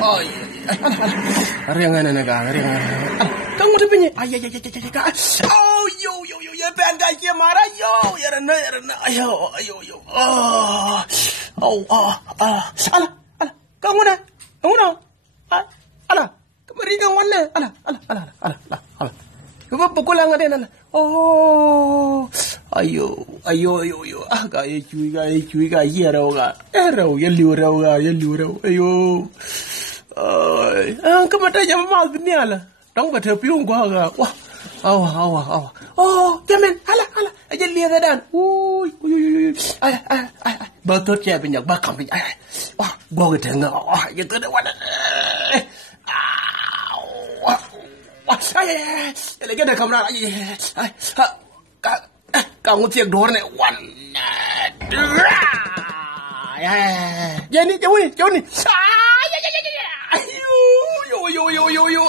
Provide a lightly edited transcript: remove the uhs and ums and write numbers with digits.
Ay, ringan naga, ringan. Kamu tu punya. Ay. Oh, yo, ya bangga je marah yo, ya rena, ayo. Alah, kamu dah. Alah, kamu ringan mana? Alah. Kamu pukul angkat dia. Oh, ayo. Gaya cuy, ya rau, ya liu rau, ayo. Kamu dah jam mal dunia lah. Dong betul piung gua ga. Wah, awah. Oh, jamin, alah, aja lihat dan. Uy. Ay. Betul je banyak bakam banyak. Wah, gua kita enggak. Wah, gitu dah wadah. Ay. Lagi ada kamera. Ay. Kamu tiap dua ni. One. Ya ni, jauh ni. Ayo. Ayo.